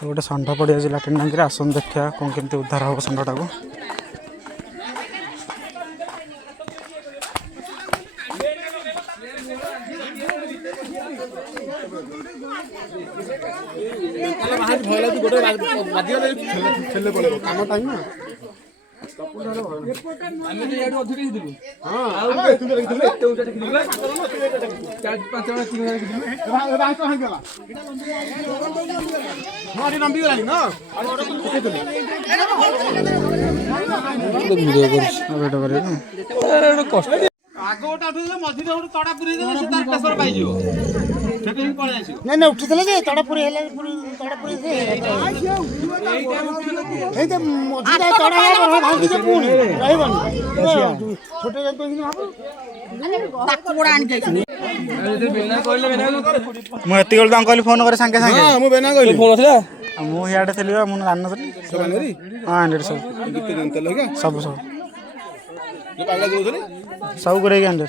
तो गोटे षंढ पड़ जाए लाट्रिन टांकी आसन देखा कौन केमती उद्धार हम षंढटा को। नहीं उठी तड़ा पूरी तड़ा पूरी छोटे कहली फोन करे सांगे सांगे मुझे थी मुझे जान हाँ सब सब सब सब करे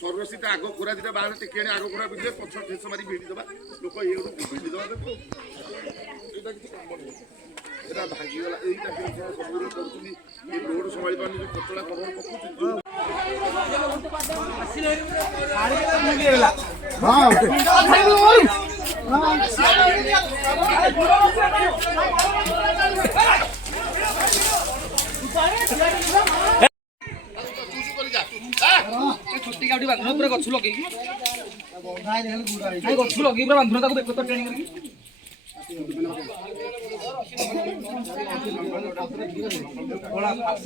सर्वसित आग खोरा दिटा बाहर टेके आग खोरा बिजले पछ ठेस मारी भिडी दबा लोक ये भिडी दबा देखो एटा भागी गला एटा के सब करछुनी ये रोड संभाली पानी जो पतला कवर पकुछ छोटी गाड़ी बांधना पूरा गछ लगे गछ लगे पूरा बांधना ताको बेक तो ट्रेनिंग करके बड़ा तो